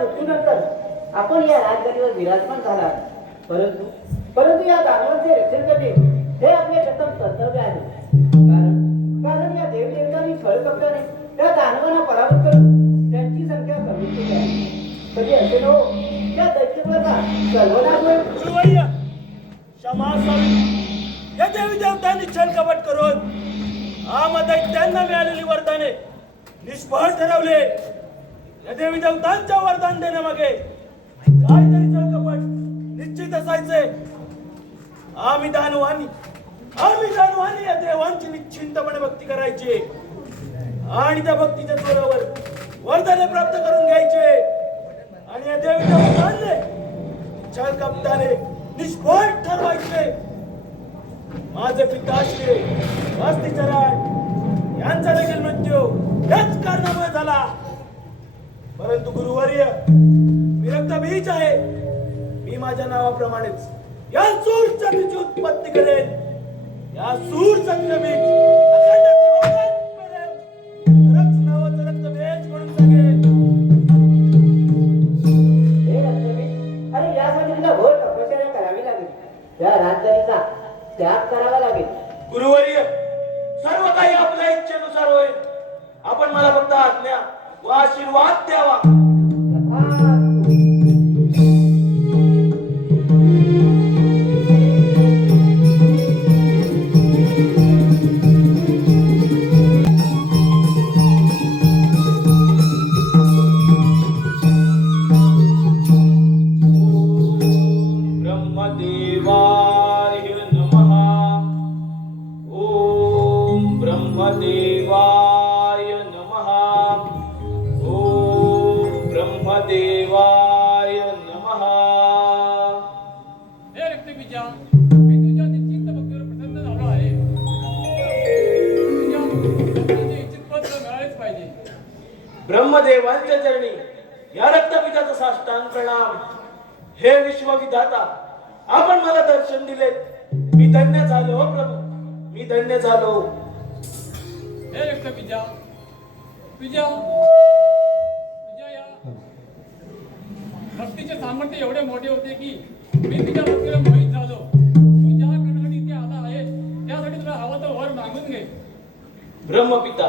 मृत्यूनंतर आपण या राजधानीवर विराजमान झाला, परंतु परंतु या दानवांचे रक्षण करणे हे आपले प्रथम कर्तव्य आहे. कारण कारण या देवदेवतांनी छळ कपल्याने त्या दानवांना पराभूत करून त्यांची संख्या कमी केली आहे. कधी असे नो या दैत्यत्वाचा सर्वनाश होईल. गुरुवर्य क्षमा असावी. या देवी देवतांनी छळ कपट करून दैत्यांना मिळालेली वरदाने निष्फळ ठरवले. या देवी देवतांच्या वरदान देण्यामागे काहीतरी छळ कपट निश्चित असायचे. आम्ही दानवानी या देवांची निश्चिंतपणे भक्ती करायची आणि त्या भक्तीच्या जोरावर वरदाने प्राप्त करून घ्यायचे. आणि या देवी देवतांनी छळ कपटाने निष्फळ ठरवायचे. माझे पिताश्री वास्तीचरण यांचा देखील मृत्यू याच कारणामुळे झाला. परंतु गुरुवर्य मी रक्तबीज आहे. मी माझ्या नावाप्रमाणेच या सूर चक्रीची उत्पत्ती करेन. या सूर चक्रबीज अखंड दिवस करेन. रक्त नावाचं रक्तबीज म्हणून सांगेन. हे रक्तबीज, अरे यासाठी तुला घोर तपश्चर्या करावी लागेल. त्या राजधानीचा त्याग करावा लागेल. गुरुवर्य सर्व काही आपल्या इच्छेनुसार होईल. आपण मला फक्त आज्ञा व आशीर्वाद द्यावा. ब्रह्मदेवांच्या चरणी या रक्तबीजाचा साष्टांग प्रणाम. हे विश्वविधाता, आपण मला दर्शन दिले. मी धन्य झालो प्रभू, मी धन्य झालो. हे रक्तबीजा, तुझ्या या भक्तीचे सामर्थ्य एवढे मोठे होते की मी तुझ्या भक्तीला मोहित झालो. तू ज्या कारणासाठी इथे आला आहे त्यासाठी तुला हवा तर वर मागून घे. ब्रह्मपिता,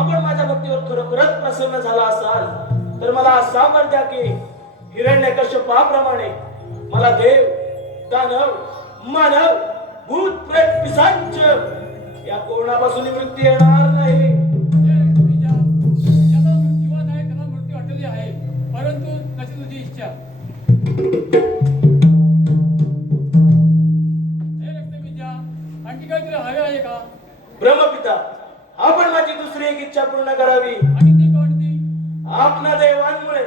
आपण माझ्या भक्तीवर खरोखरच प्रसन्न झाला असाल तर मला असा वर द्या की हिरण्यकश्यपाप्रमाणे मला देव, दानव, मानव, भूत, प्रेत, पिशाच या कोणापासून मृत्यू येणार नाही. ज्याला जीवन आहे त्याला मृत्यू वाटलेली आहे, परंतु कशी तुझी इच्छा. हे रक्तबीजा, आणखी काही तुला हवे आहे का? ब्रह्मपिता, आपण माझी दुसरी एक इच्छा पूर्ण करावी. आणि ती कोणती? आपल्या देवांमुळे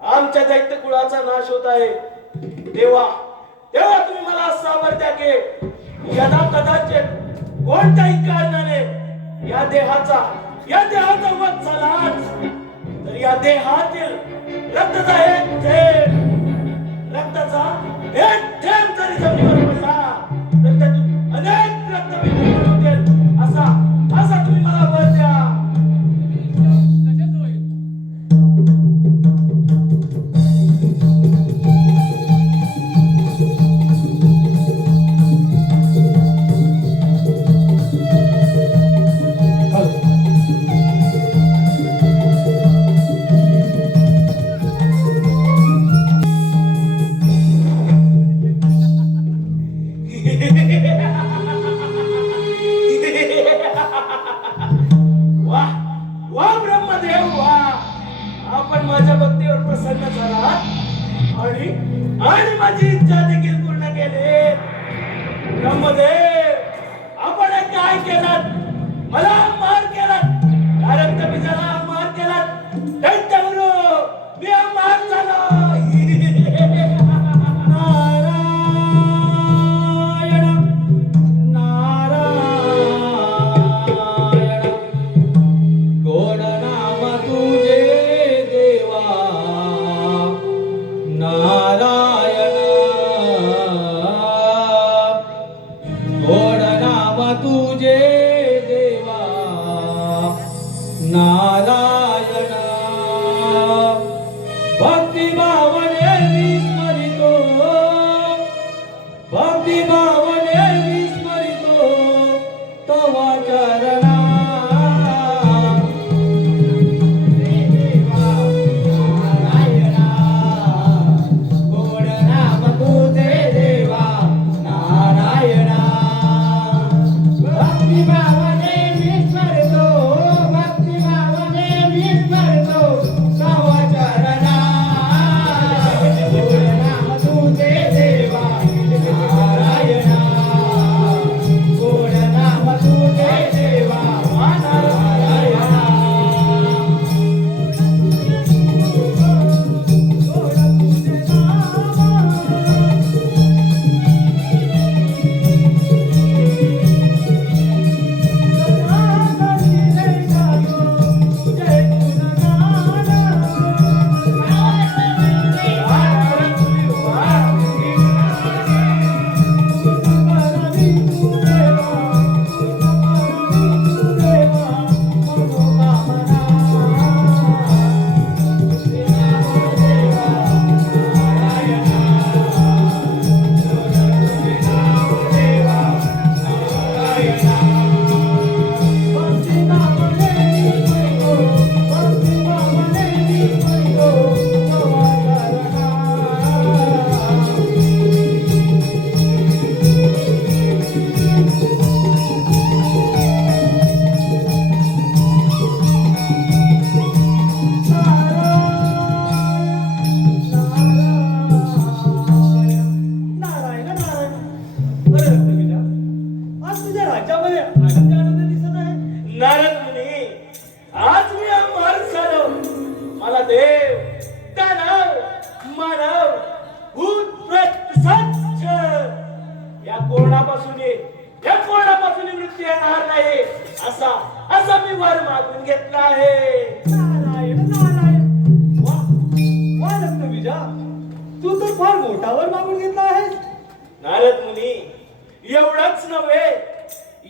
आमच्या दैत्य कुळाचा नाश होत आहे. देवा तेव्हा तुम्ही मला असा वर द्या की यदा कदाचित कोणत्याही कारणाने या देहाचा वध झालाच तर या देहातील रक्ताचा एक थेंब जरी जमिनीवर पडला तर त्यातून अनेक रक्तबिंदू होतील. असा तुम्ही मला वर द्या. तसेच होईल. वाह ब्रह्मदेव वाह, आपण माझ्या भक्तीवर प्रसन्न झालात आणि माझी इच्छा देखील पूर्ण केली. ब्रह्मदेव, आपण काय केलात? मला मार केलात. या रक्तबीजाला मार केलात. त्यांच्यावर मी मार झालो. नारायण भक्त रक्तबीजा, तू तर फार मोठावर मागून घेतला आहेस. नारद मुनी, एवढंच नव्हे,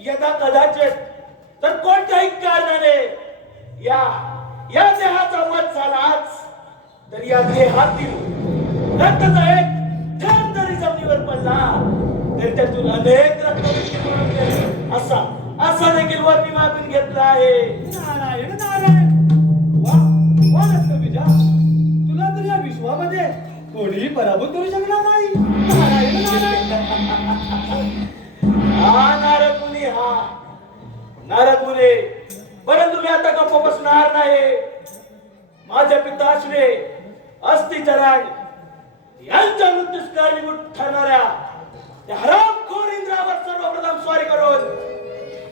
यदा कदाचित तर कोणत्याही कारणाने या या देहाचा वध झालाच तर या देहातील रक्ताचा एक थेंब जरी जमिनीवर पडला तर त्यातून अनेक रक्तबिंदू मिळून गेले. असा देखील वर मी मागून घेतला आहे. नारायण नारायण. वा वा रक्तबीजा, तुला तर या विश्वामध्ये कोणीही पराभूत करू शकणार नाही. नारायण नारायण. हा नारद मुनी, हा नारद मुनी, परंतु मी आता गप्प बसणार नाही. माझ्या पिताश्री अस्थिचरण यांच्या मृत्यूस कारणीभूत ठरणाऱ्या त्या हरामखोर इंद्रावर सर्वप्रथम स्वारी करून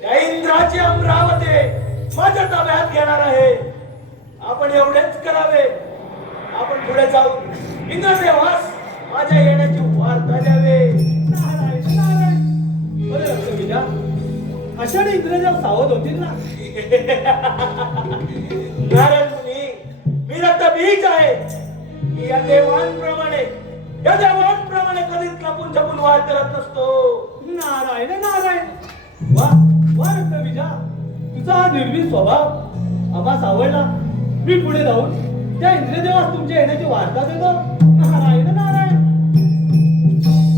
त्या इंद्राची अमरावती माझ्या ताब्यात घेणार आहे. आपण एवढेच करावे. आपण पुढे जाऊन इंद्रदेवास माझ्या येण्याची वार्ता द्यावे. नारायण नारायण. बरे रक्तबीजा, अशाने इंद्रदेव सावध होतील ना. नारद मुनी, मी रक्तबीज आहे. मी या देवांप्रमाणे कधीच लपून छपून वाद करत नसतो. नारायण नारायण. वा वा रक्तबीजा, तुझा हा निर्भीड स्वभाव आम्हास आवडला. मी पुढे जाऊन त्या इंद्रदेवास तुमच्या येण्याची वार्ता देतो. नारायण नारायण.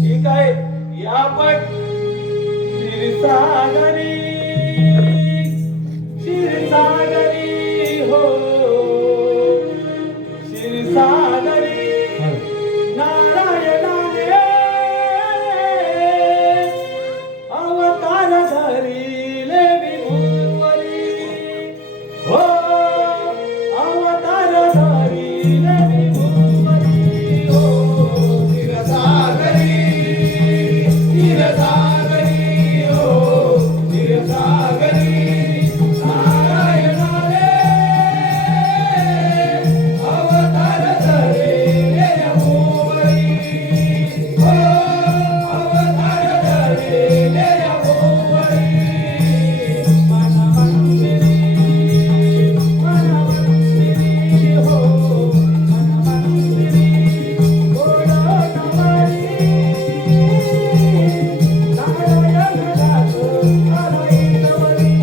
ठीक आहे, या आपण क्षीरसागरी क्षीरसागरी हो क्षीरसागरी नारायणाने अवतार धरिले विभुवरी हो अवतार धरिले विभुवरी हो क्षीरसागरी क्षीरसागरी हो क्षीरसागरी नारायणाने अवतार धरिले विभुवरी हो अवतार धरिले विभुवरी मन मंदिरी हो मन मंदिरी गोड नमरी नारायण दास नारायणवरी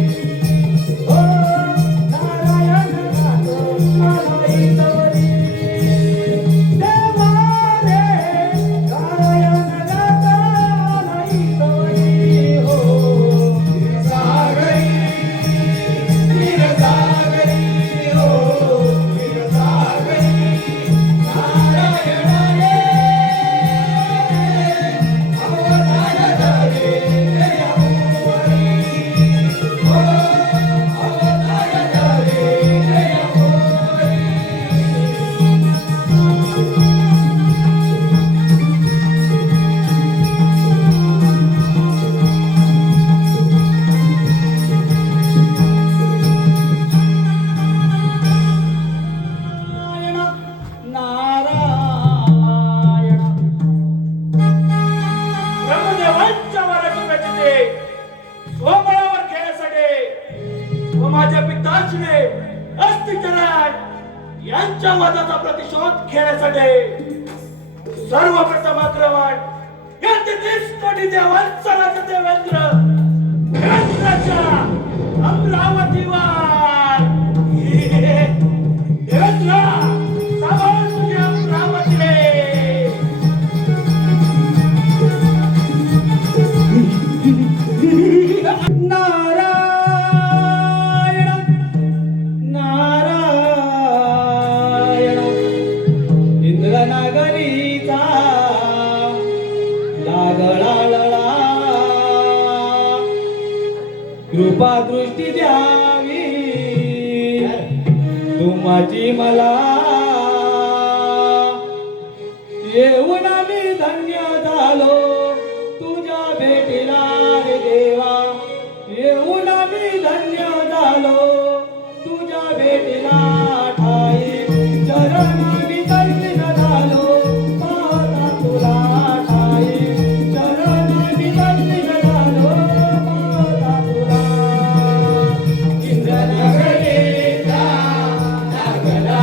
हो नारायण दास नारायणवरी देवा रे नारायण दास नारायणवरी हो क्षीरसागरी क्षीरसागरी हो क्षीरसागरी नारायणाने अवतार धरिले विभुवरी हो अवतार धरिले विभुवरी. नारायण ब्रह्मदेवांच्या वरातून रचिते स्वबळावर खेळासाठी व माझ्या पिताश्री अस्थिचरण यांच्या वादाचा प्रतिशोध घेण्यासाठी सर्वप्रथम आक्रमण या 33 कोटी देवांचा राजा देवेंद्र देवेंद्राच्या अमरावतीवर. देवेंद्र, सांभाळ तुझी अमरावती. नारायण नारायण. इंद्रनगरीचा लागळा कृपा दृष्टी द्यावी तुमची मला. येऊन मी धन्य झालो तुझ्या भेटीला रे देवा. येऊन मी धन्य झालो तुझ्या भेटीला ठाई. चरण मी तल्लीन झालो पाहता तुला ठाई. चरण मी तल्लीन झालो पाहता तुला. इंद्रनगरीचा लागला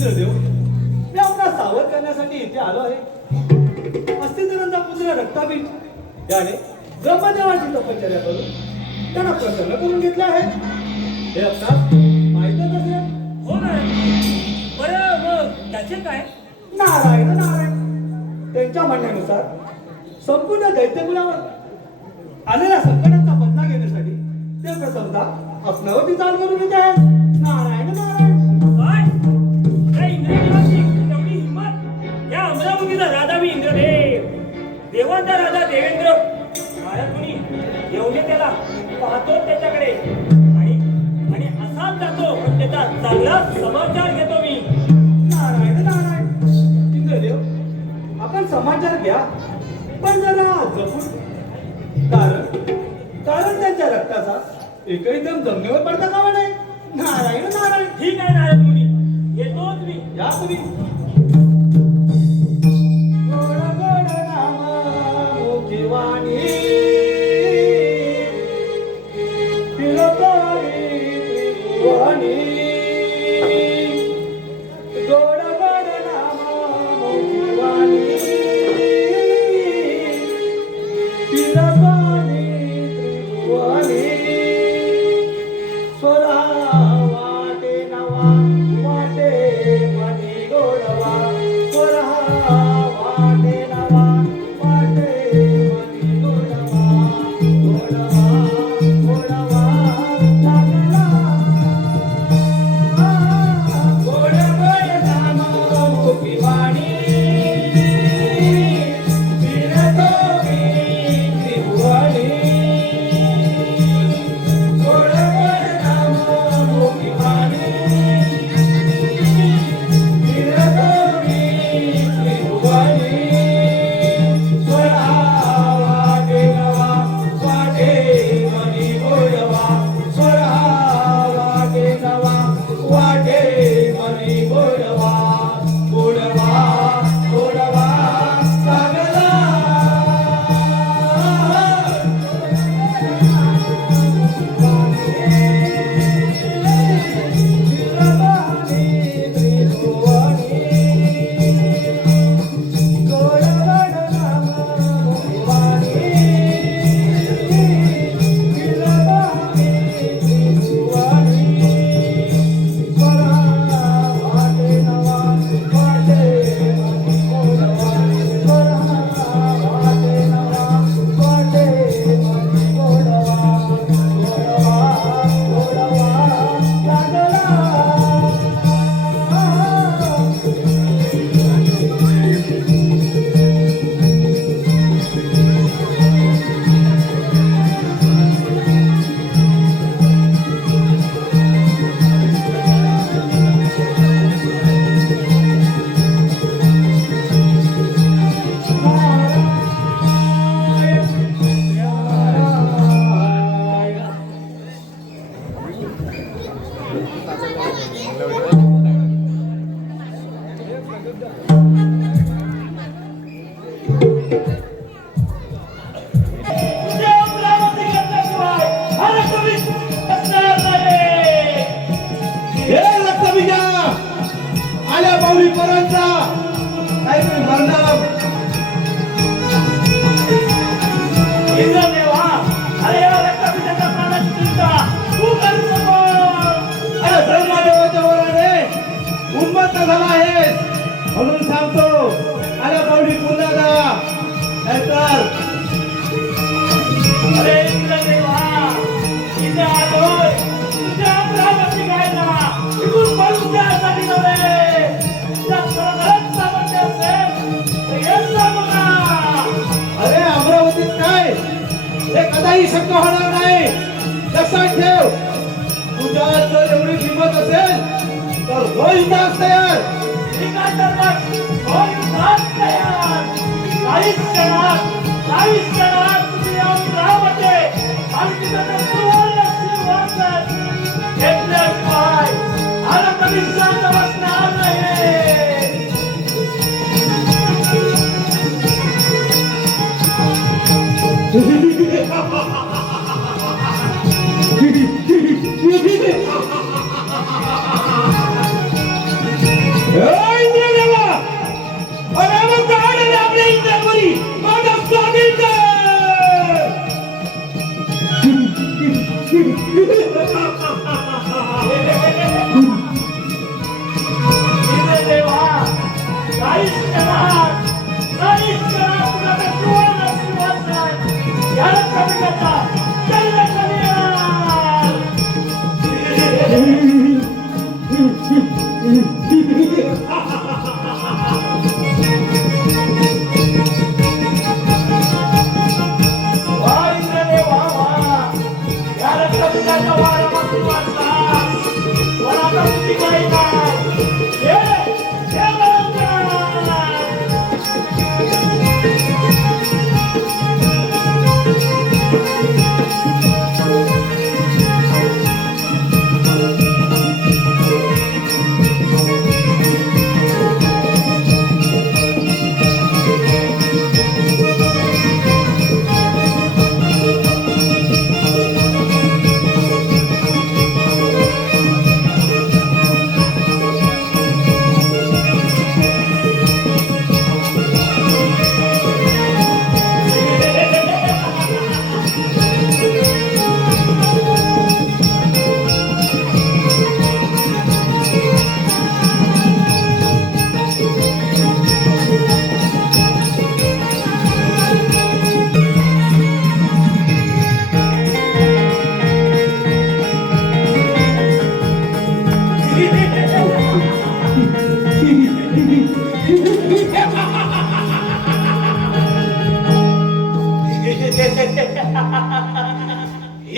इंद्रदेव, मी आपला सावध करण्यासाठी इथे आलो आहे. अस्थिधरांचा पुत्र रक्ताबीज त्याने ब्रह्मदेवाची तपश्चर्या करून त्यांना प्रसन्न करून घेतले आहे. हे आपणास माहीतच असेल. हो ना. बरं मग त्याचे काय? नारायण नारायण. त्यांच्या म्हणण्यानुसार संपूर्ण दैत्यकुलावर आलेल्या संकटांचा बदला घेण्यासाठी ते प्रथमतः आपणावरती चाल करून येत आहेत. नारायण नारायण. काय? त्या इंद्रदेवाची तेवढी हिंमत? या अमरावतीचा राजा मी इंद्रदेव, देवांचा राजा देवेंद्र. महाराज मुनी एवढे त्याला पाहतो त्याच्याकडे आणि आणि असाच जातो, पण त्याचा चांगला समाचार घेतो मी. नारायण नारायण. इंद्रदेव, आपण समाचार घ्या, पण जरा जपून. कारण त्यांच्या रक्ताचा एकही थेंब जमिनीवर पडता कामा नये. नारायण नारायण. ठीक आहे नारद मुनी, येतोच मी. या तुम्ही. गोड गोड नाम मुखी वाणी, फिरतोरी त्रिभुवनी. गोड गोड नाम मुखी वाणी, फिरतोरी त्रिभुवनी. स्वरा वाटे नवा वाटे मनी गोडवा. स्वरा वाटे नवा वाटे मनी गोडवा. गोडवा गोडवा लागला. गोड गोड नाम मुखी वाणी, फिरतो मी त्रिभुवनी. गोड गोड नाम मुखी वाणी, फिरतो मी त्रिभुवनी. स्वरा वाटे नवा वाटे मनी गोडवा. स्वरा वाटे नवा वाटे मनी गोडवा. गोडवा गोडवा लागला. आल्या पाऊली पर्यंत काहीतरी मरणार. इंद्रदेवा, अरे या रक्ताभिषेका प्राणाची चिंता तू करू नको. अरे ब्रह्मदेवाच्या वराने उन्मत्त झाला आहेस म्हणून सांगतो. आल्या पाऊली पुन्हा जा, नाहीतर अरे इंद्रदेवा, इथे आलोय तुझ्या अमरावती गायला. इथून पळून जाण्यासाठी नव्हे. तुझ्या खरोखरच सामर्थ्य असेल तर ये सांगू ना. अरे अमरावतीत काय हे कदाही शक्य होणार नाही. लक्षात ठेव, तुझ्यात जर एवढी हिंमत असेल तर रोहिदास तयार. ठीक आहे तर मग होय युद्धात तयार. काही क्षणात तुम्ही अमरावती आणि तिथं ते सुवर्ण सिंहासन घेतल्याशिवाय आता कधी शांत बसणार नाही.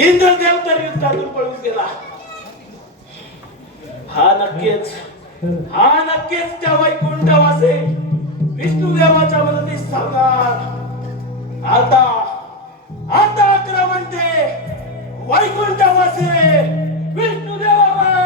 इंद्रदेव तर युद्धातून पळून गेला. हा नक्कीच त्या वैकुंठवासी विष्णुदेवाच्या मदतीस सांगणार. आता अकरा म्हणते वैकुंठवासी विष्णुदेवावर.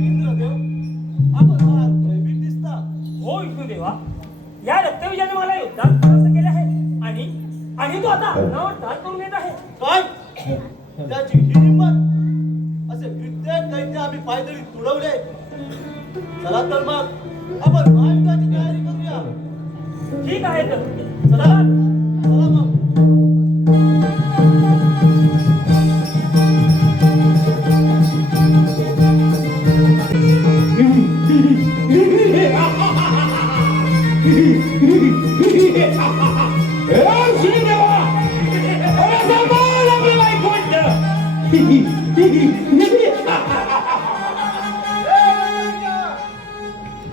इंद्रदेव, आपण फार भयभीत दिसता. हो विष्णुदेवा, या रक्तबीजाने मला युद्धात परास्त केले आहे आणि तो आता अन्नावर दान करून येत आहे. काय त्याची ही हिंमत? असे कित्येक दैत्य आम्ही पायदळी तुडवले. चला तर मग आपण महायुद्धाची तयारी करूया. ठीक आहे तर चला चला मग.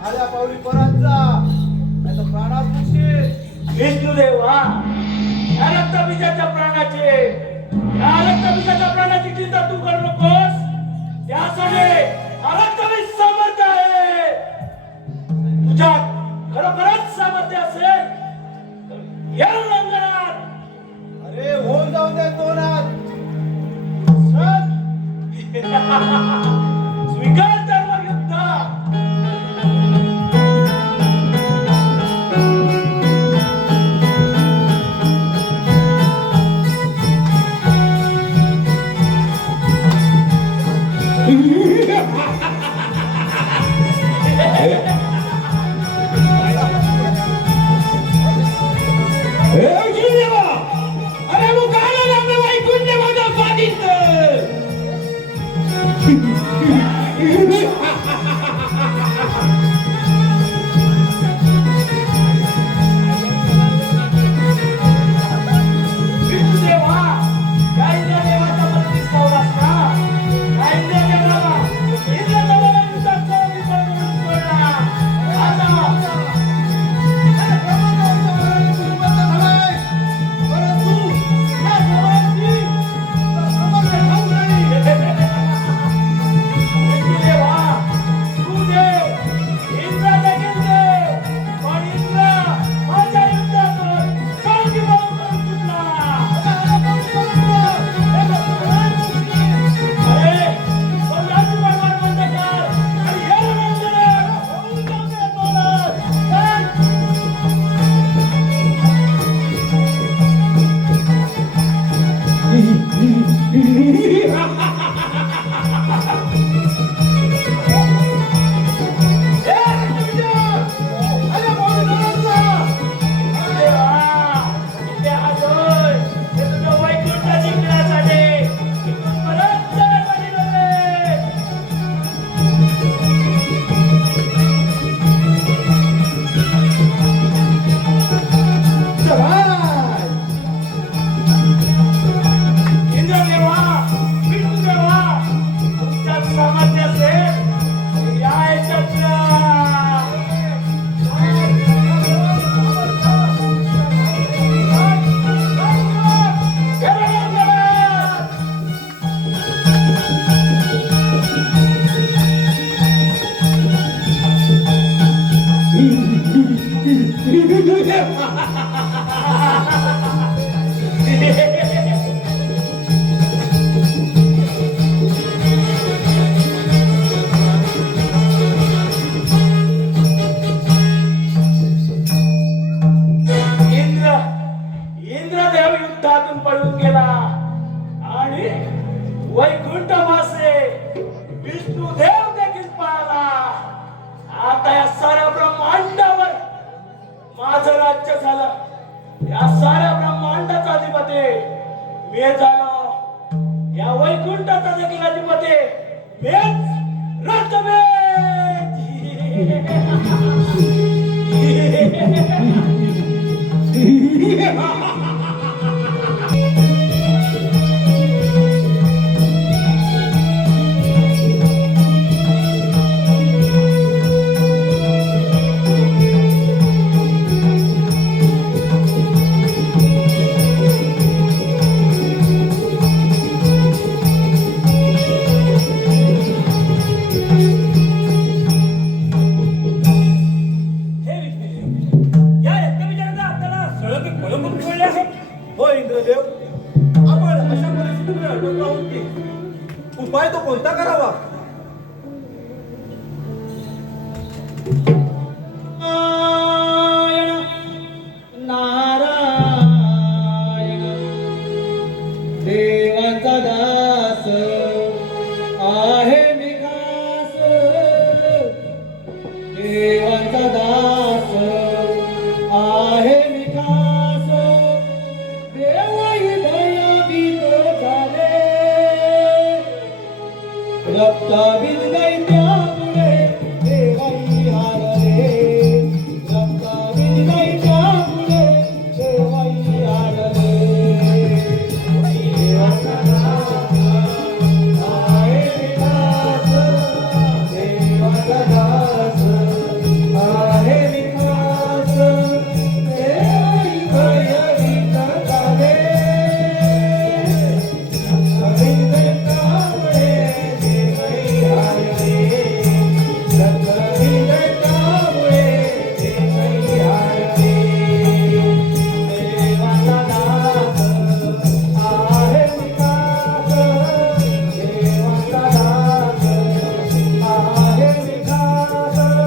आल्या पावली परत जा, नाही तर प्राणात मुक्षील. विष्णुदेवा, या रक्तबीजाच्या प्राणाची चिंता तू करू नकोस. त्यासाठी हा रक्तबीज समर्थ आहे. तुझ्यात खरोखरच सामर्थ्य असेल तर या रंगणात. अरे होऊन जाऊ दे तोरात. स्वीकार धर्मयुद्ध. विष्णुदेवा, या इंद्रदेवाच्या मदतीस पावला असता. या इंद्रदेवाला इंद्रदेवाला युद्धाचा विजय मिळवून सोडला. आता विष्णुदेवा, तू देव, इंद्र देखील देव, पण इंद्र माझ्या युद्धातून शांती पाहून करून सुटला. अरे, बंधाची बडबड बंद कर आणि ये रणंजनात. होऊन जाऊ दे तोरण. इंद्रदेवा, वेळ झाला या वैकुंठाचा देखील अधिपती मेच हे विष्णू, या रक्तविचाराचा आपल्याला सळग फलमुख मिळले आहे. हो इंद्रदेव, आपण अशा परिस्थितीमध्ये अडकलो आहोत की उपाय तो कोणता करावा? नारायण देवाचा दास आहे मी खास, देवाचा दास आहे मी खास, देवाई भयभीत झाले, रक्ताबीज दैत्यामुळे देवाई हारले, रक्ताबीज दैत्यामुळे देवाई हारले. देवाचा दास आहे मी खास, देवाचा दास आहे मी खास, देवाई भयभीत झाले, रक्ताबीज दैत्यामुळे देवाई हारले, रक्ताबीज दैत्यामुळे देवाई हारले. देवाचा दास आहे मी खास, देवाचा दास आहे मी खास, देवाई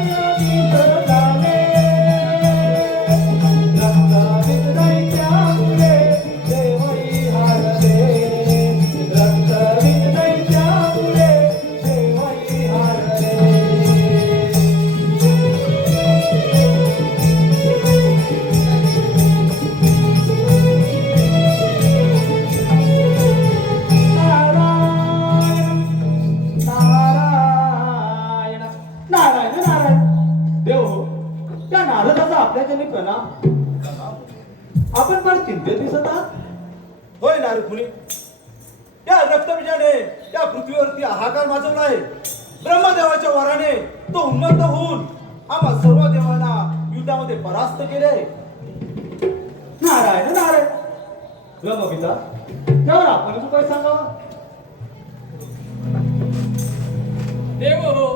भयभीत झाले, रक्ताबीज दैत्यामुळे देवाई हारले, रक्ताबीज दैत्यामुळे देवाई हारले. नारायण नारायण नारायण देव हो, त्या नारदाचा आपल्याच्याने प्रणाम. आपण फार चिंतेत दिसत आहात. होय नारदमुनी, त्या रक्तबीजाने त्या पृथ्वीवरती हाहाकार माजवला आहे. ब्रह्मदेवाच्या वराने तो उन्मत्त होऊन आम्हा सर्व देवांना युद्धामध्ये परास्त केले. नारायण नारायण ब्रह्मपिता, त्यावर आपणच उपाय सांगावा. देव हो,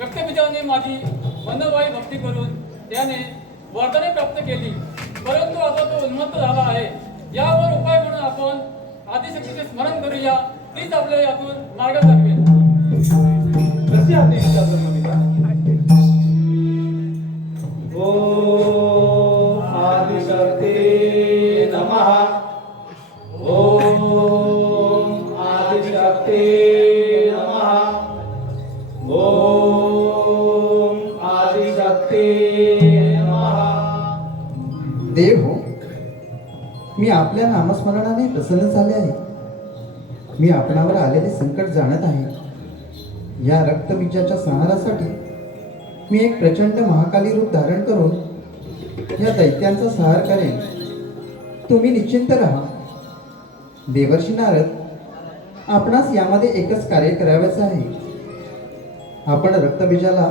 रक्तबीजाने माझी मनोवाई भक्ती करून त्याने वरदाने प्राप्त केली, परंतु आता तो उन्मत्त झाला आहे. यावर उपाय म्हणून आपण आदिशक्तीचे स्मरण करूया, तीच आपल्याला यातून मार्ग दाखवेल. कशी आपली इच्छा ब्रह्मपिता? ओम आदिशक्ती नमः, ओम आदिशक्ती नमः, ओम आदिशक्ती नमः. देव हो, मी आपल्या नामस्मरणाने प्रसन्न झाले आहे. मी आपणावर आलेले संकट जाणत आहे. या रक्तबीजाच्या संहारासाठी मी एक प्रचंड महाकाली रूप धारण करून या दैत्यांचा संहार करेन. तुम्ही निश्चिंत राहा. देवर्षी नारद, आपणास यामध्ये एकच कार्य करावयाचे आहे. आपण रक्तबीजाला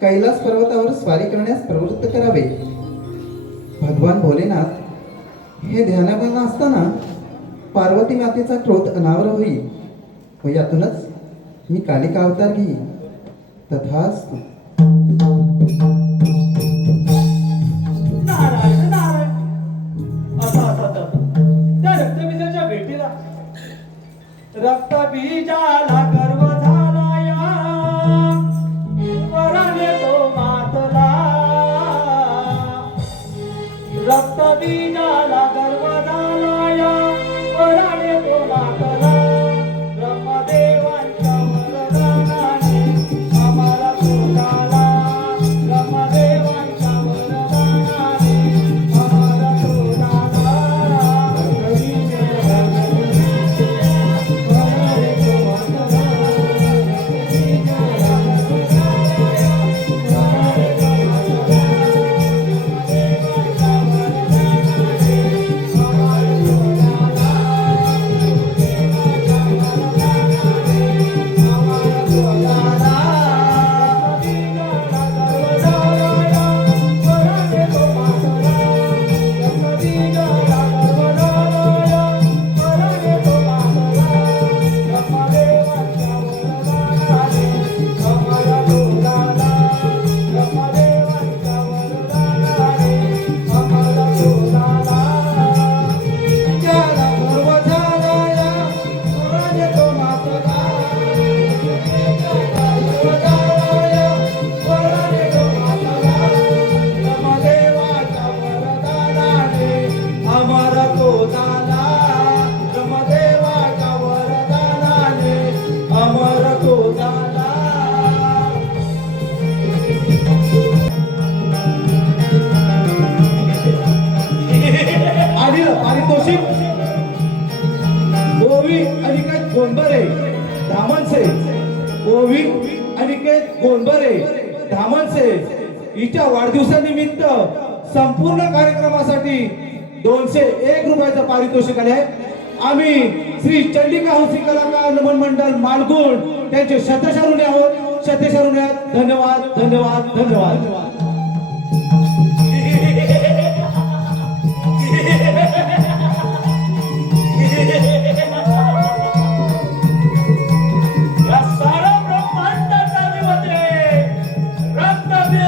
कैलास पर्वतावर स्वारी करण्यास प्रवृत्त करावे. भगवान भोलेनाथ हे ध्यानामग्न असताना पार्वती मातेचा क्रोध अनावर होईल व यातूनच मी कालिका अवतार घेईन. तथास्तु. नारायण नारायण असा त्या रक्तबीजाच्या भेटीला रक्तबीजाला गर्व झाला या, वराने तो मातला. रक्तबीजाला गर्व झाला या, वराने तो मातला. ब्रह्मदेवांच्या वरदानाने आम्हाला तो झाला, ब्रह्मदेवांच्या वरदानाने आम्हाला तो पाहिलं पारितोषिक ओवी अनिकेत गोंडबरे धामणसे, ओवी अनिकेत गोंडबरे धामणसे हिच्या वाढदिवसानिमित्त संपूर्ण कार्यक्रमासाठी 201 रुपयाचं पारितोषिक आले. आम्ही श्री चंडिका हौसी कलाकार मंडळ मालगुण त्यांचे शतशरुणी आहोत. शतशरुणी धन्यवाद धन्यवाद धन्यवाद. या सारा ब्रह्मांडाचा अधिपती रक्तबीज.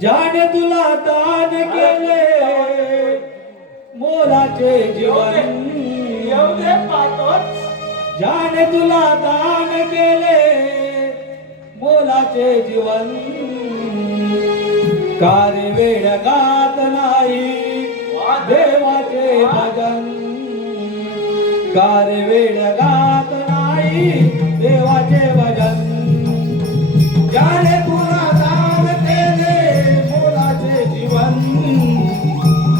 ज्याने तुला दान केले मोलाचे जीवन, एवढे पाहतोच. ज्याने तुला दान केले मोलाचे जीवन, कार्य वेळ गात नाही देवाचे भजन, कार्य वेळ गात नाही देवाचे भजन. ज्याने तुला दान केले मोलाचे जीवन,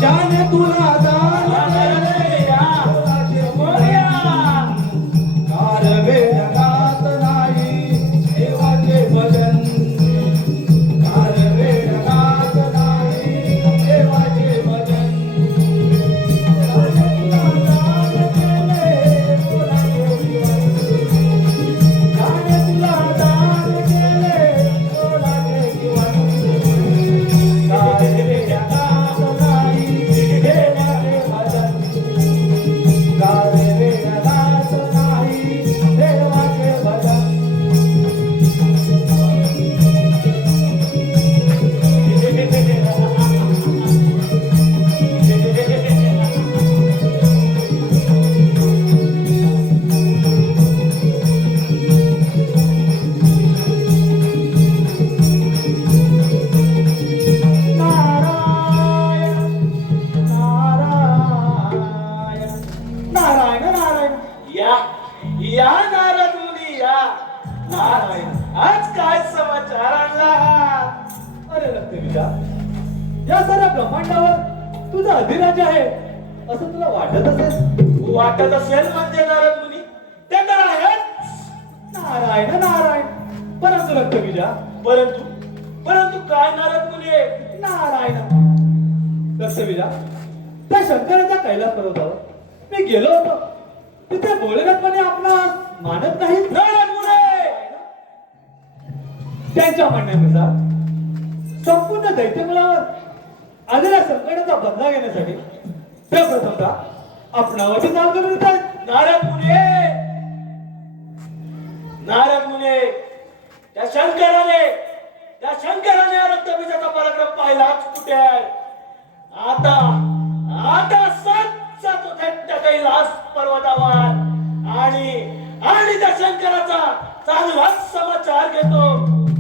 ज्याने तुला दान केले मोलाचे जीवन, कार वेळ गात नाही देवाचे भजन, कार वेळ गात नाही देवाचे भजन. ज्याने तुला दान केले मोलाचे जीवन, ज्याने तुला दान केले मोलाचे जीवन, कार वेळ गात नाही देवाचे भजन, कार वेळ गात नाही देवाचे भजन. नारायण नारायण. या या नारद मुनी या. नारायण आज काय समाचार आणला? अरे रक्तबीजा, या साऱ्या ब्रह्मांडावर तुझा अधिराज्य आहे असं तुला वाटत असेल? वाटत असेल म्हणजे नारद मुनी ते तर आहेच. नारायण नारायण. परंतु रक्तबीजा, परंतु परंतु काय नारद मुनी? नारायण. रक्तबीजा, त्या शंकराच्या कैलास पर्वतावर मी गेलो होतो. तिथे भोलेनाथपणे आपला मानत नाही. नारद मुनी त्यांच्या म्हणण्यानुसार संपूर्ण दैत्यकुलावर आलेल्या संकटाचा बदला घेण्यासाठी ते प्रथमतः आपणावरती काम करत आहेत. नारद मुनी नारद मुनी त्या शंकराने रक्तबीजाचा पराक्रम पाहिलाच कुठे आहे? आता आता सातचा तो थट्ट कैलास पर्वतावर आणि आणि त्या शंकराचा चांगलाच समाचार घेतो.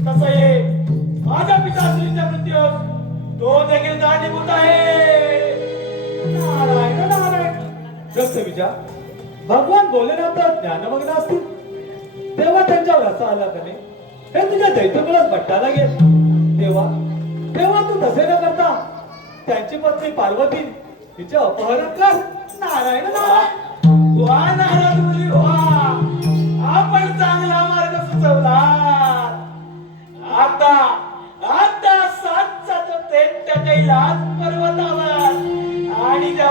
तसं हे माझ्या पिताश्रीच्या मृत्यू तो देखील कारणीभूत आहे. नारायण नारायण. रक्तबीजा, भगवान भोलेनाथ ज्ञानमग्न असतील तेव्हा त्यांच्यावर असा आला का नाही हे तुझ्या दैत्यकुलात भट्टाला गेल तेव्हा तेव्हा तू तसे न करता त्यांची पत्नी पार्वती हिचे अपहरण कर. नारायण नारायण. वा नारद मुनी वा, आपण चांगला मार्ग सुचवला. आता आता सातचा तो थेट कैलास पर्वतावर आणि त्या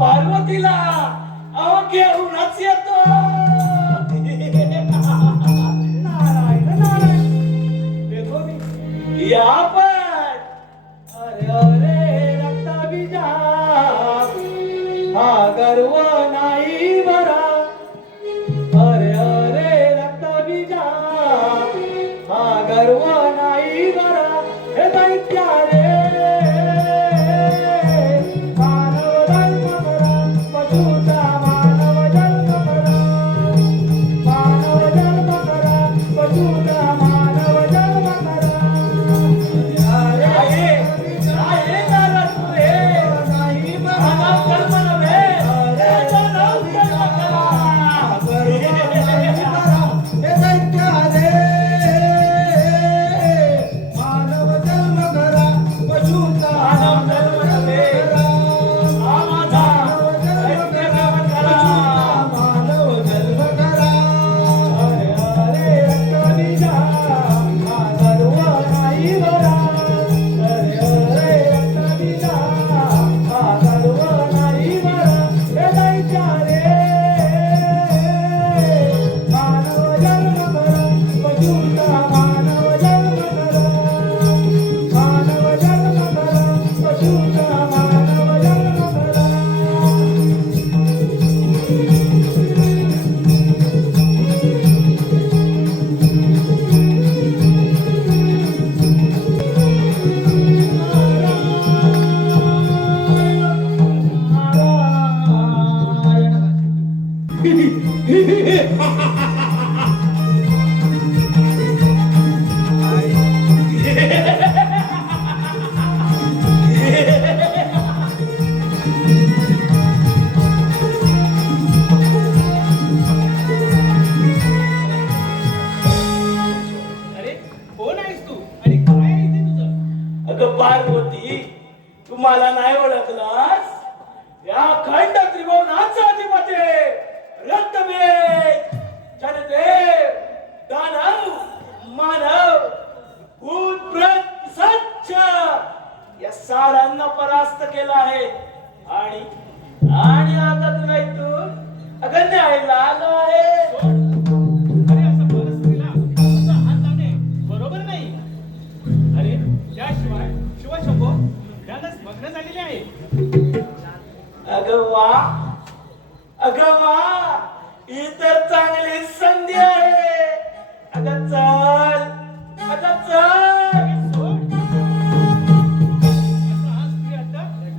पार्वतीला अहो घेऊनच येतो. नारायण नारायण. देखो मी या पण अरे अरे रक्तबीजा, हा गर्व नाही बरा. अरे अरे रक्तबीजा, हा गर्व नाही बरा. हे दैत्या रे मानव जन्म करा, पशुचा मानव जन्म करा, मानव जन्म करा, पशुचा मानव जन्म करा. अगं पार्वती, तू मला नाही ओळखलास? या अखंड त्रिभुवनाचा अधिपती रक्तबीज जनदेव दानव मानव भूत प्रेत सच्च या साऱ्यांना परास्त केला आहे आणि आणि आता तुला इथून अगं न्यायला आलो आहे. अरे असं परस्त्रीला असं हात लावणे बरोबर नाही. अरे त्याशिवाय शिवशंभो त्यालाच मग्न झालेले आहे. अगं वा, अगं वा, ही तर चांगली संधी आहे. अगं चल, अगं चल.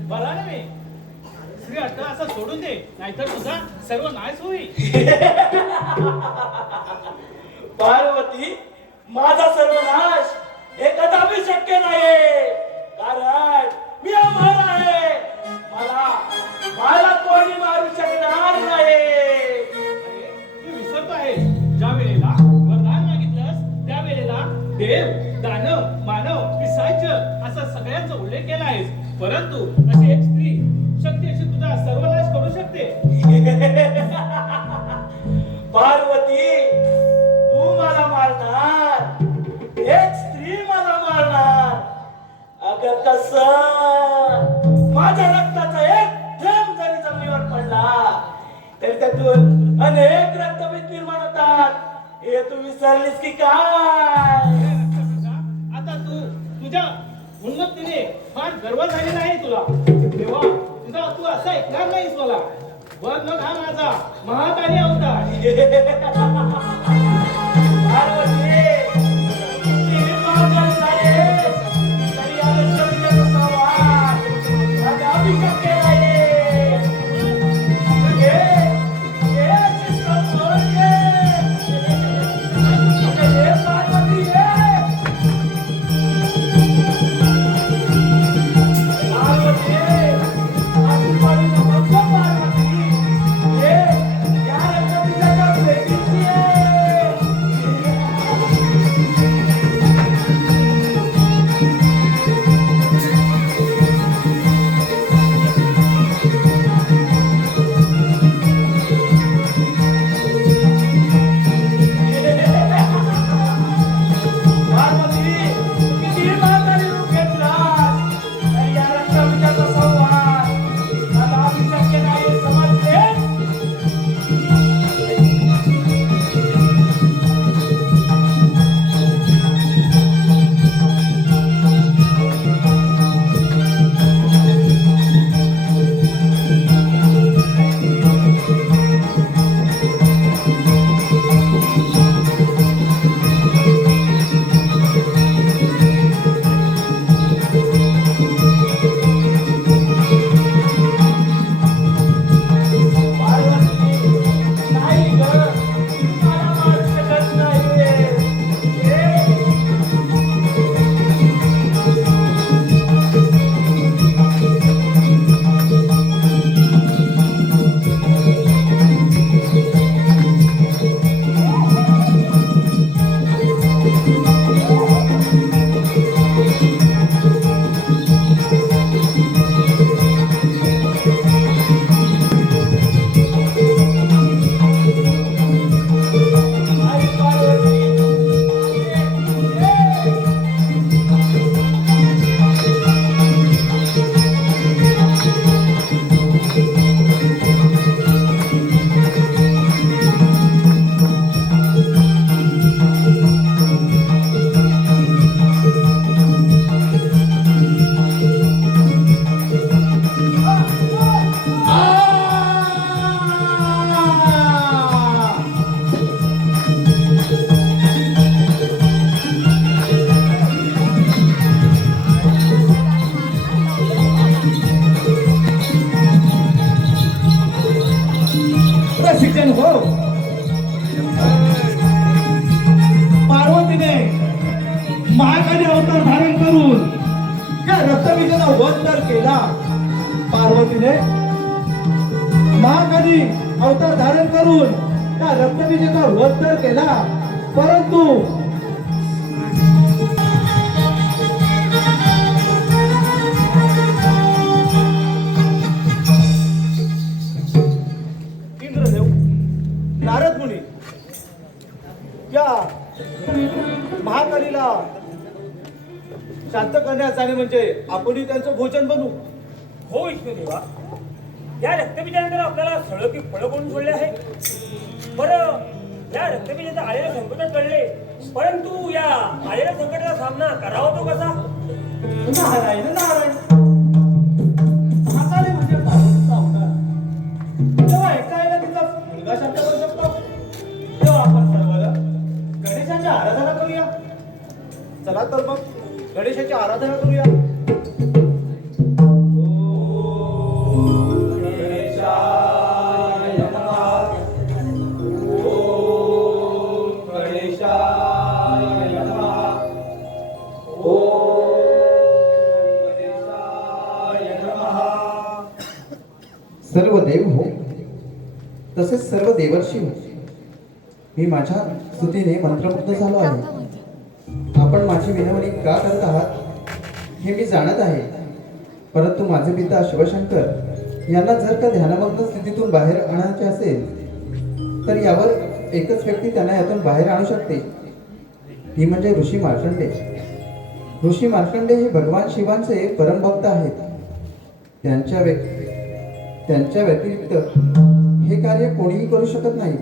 बरा नव्हे श्री हट्ट असा सोडून दे, नाहीतर तुझा सर्व नाश होईल. पार्वती, माझा सर्वनाश हे कदापि शक्य नाही, कारण मी अमर आहे. मला मला कोणी मारू शकणार नाही. अरे तू विसरतो आहे, ज्या वेळेला वरदान मागितलंस त्या वेळेला देव दानव मानव पिशाच असा सगळ्यांचा उल्लेख केला आहेस. परंतु अशी एक स्त्री शक्ती अशी तुझा सर्वनाश करू शकते. पार्वती, तू मला मारणार, एक स्त्री मला मारणार. अगं कसं? माझ्या रक्ताचा एक थेंब जरी जमिनीवर पडला तरी त्यातून अनेक रक्तबीज निर्माण होतात. हे तू विसरलीस की काय? आता तू तुझ्या उन्नतीने फार गर्व झालेला आहे तुला. तेव्हा तुझा तू असं ऐकणार नाहीस मला. बघ मग हा माझा महाकाली अवतार. पार्वती, किती महाकाल झालीस, तरी या रक्तबीजाचा संहार कदापि शक्य नाही. ये, ये चित्रकोर ये. ये पार्वती ये. पार्वती, आजूबाजूला बघ पार्वती. ये, या रक्तबीजाच्या भेटीची ये. पार्वती, किती म्हातारी रूप घेतलास, तरी या रक्तबीजाचा संहार कदापि शक्य नाही. समजले? पार्वती, नाही गं, मला मारू शकत नाही. ये. नाही पार्वती. ये. प्रशिक्षण हो. पार्वतीने महाकाली अवतार धारण करून या रक्तबीजाचा वध तर केला. पार्वतीने महाकाली अवतार धारण करून त्या रक्तबीजाचा वध तर केला, परंतु शांत करण्यास आणि म्हणजे आपणही त्यांचं भोजन बनू. हो विष्णुदेवा, या रक्तबीजानंतर आपल्याला सळं की फळं कोण सोडले आहे? बरं, या रक्तबीजाचं आलेलं संकट टळले, परंतु या आलेल्या संकटाचा सामना करावा तो कसा? नारायण नारायण. महाकाली म्हणजे पार्वतीचा अवतार. तेव्हा ऐकायला तिचा मुलगा शांत करू शकतो. तेव्हा आपण सर्वजण गणेशाची आराधना करूया. चला तर मग गणेशाची आराधना करूया. ओम गणेशाय नमः. ओम गणेशाय नमः. ओम गणेशाय नमः. सर्व देव हो, तसेच सर्व देवर्षी हो, मी माझ्या स्तुतीने मंत्रमुग्ध झालो आहे. आपण माझी विनवणी का करत आहात हे मी जाणत आहे, परंतु माझे पिता शिवशंकर यांना जर का ध्यानमग्न स्थितीतून बाहेर आणायचे असेल तर यावर एकच व्यक्ती त्यांना यातून बाहेर आणू शकते, ती म्हणजे ऋषी मार्कंडे. ऋषी मार्कंडे हे भगवान शिवांचे परमभक्त आहेत. त्यांच्या व्यतिरिक्त हे कार्य कोणीही करू शकत नाही.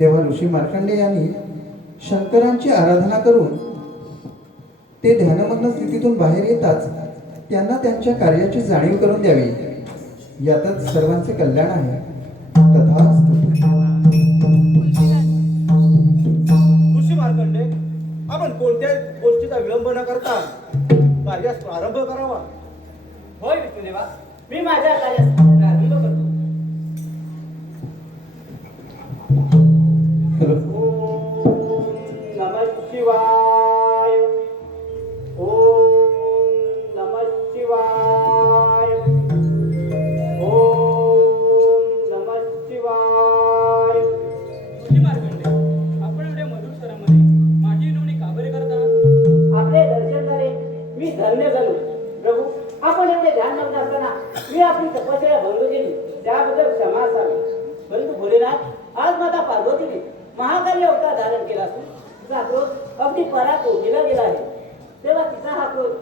तेव्हा ऋषी मार्कंडे यांनी शंकरांची आराधना करून ते ध्यानमग्न स्थितीतून बाहेर येताच त्यांना त्यांच्या कार्याची जाणीव करून द्यावी. यातच सर्वांचे कल्याण आहे. तथास्तु. ऋषी मार्कंडे, आपण कोणत्याही गोष्टीचा विलंब न करता कार्यास प्रारंभ करावा. होय विष्णुदेवा, मी माझ्या कार्यास प्रारंभ करतो. ओम नमः शिवाय. ओम नमः शिवाय. ओम नमः शिवाय. ऋषी मार्कंडे, आपण एवढ्या मधुर स्वरामध्ये माझी विनवणी का बरे करता? आपले दर्शन झाले, मी धन्य झालो. प्रभू, आपण एवढे ध्यान नव्हते असताना मी आपली तपश्चर्या भंग केली, त्याबद्दल क्षमा असावी. परंतु भोलेनाथ, आज माता पार्वतीने महाकाली अवतार धारण केला असून तिचा क्रोध अगदी पराकोटीला गेला आहे. तेव्हा तिचा हा क्रोध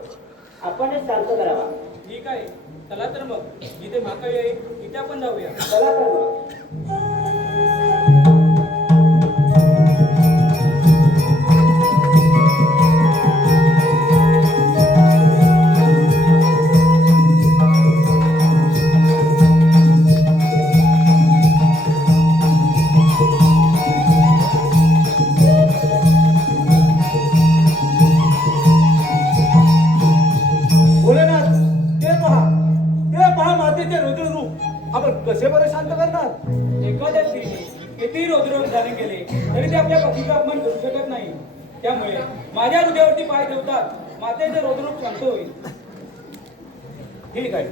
आपणच शांत करावा. ठीक आहे, चला तर मग जिथे महाकाली आहे तिथे आपण जाऊया. चला तर मग. भोलेनाथ, ते पहा मातेचे रुद्र रूप. आपण कसे बरे शांत करणार? एखाद्या स्त्रीने कितीही रोजरोज धारण केले तरी ते आपल्या पतीचा अपमान करू शकत नाही. त्यामुळे माझ्या हृदयावरती पाय ठेवतात मातेचे रोजरूप शांत होईल. ठीक आहे.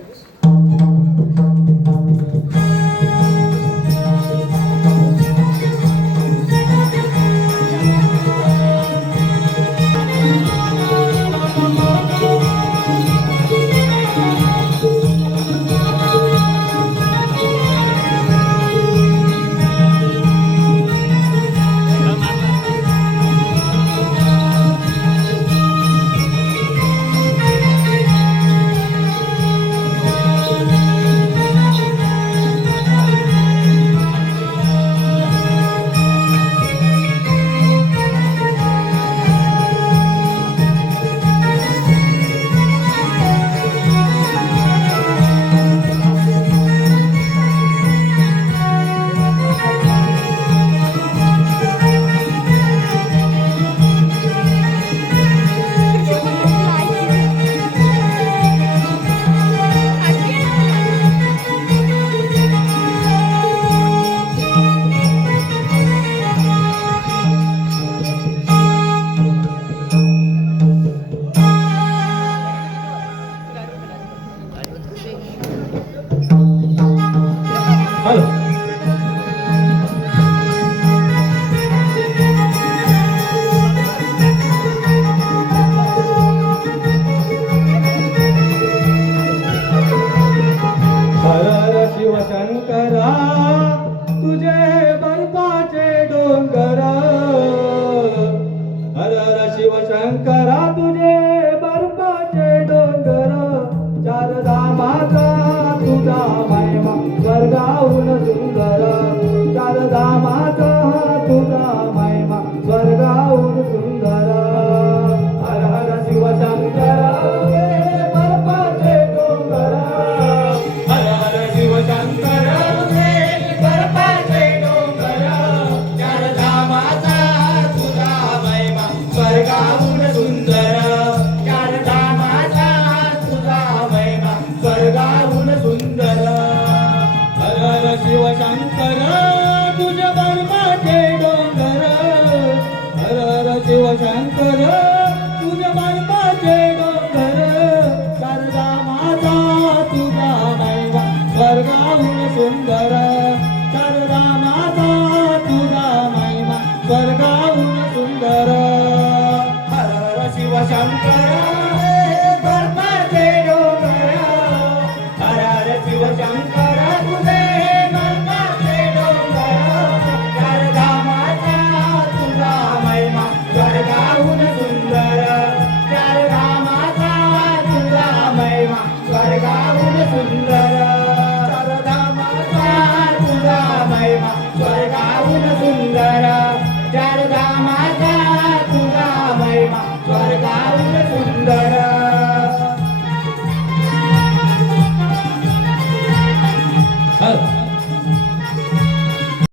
काम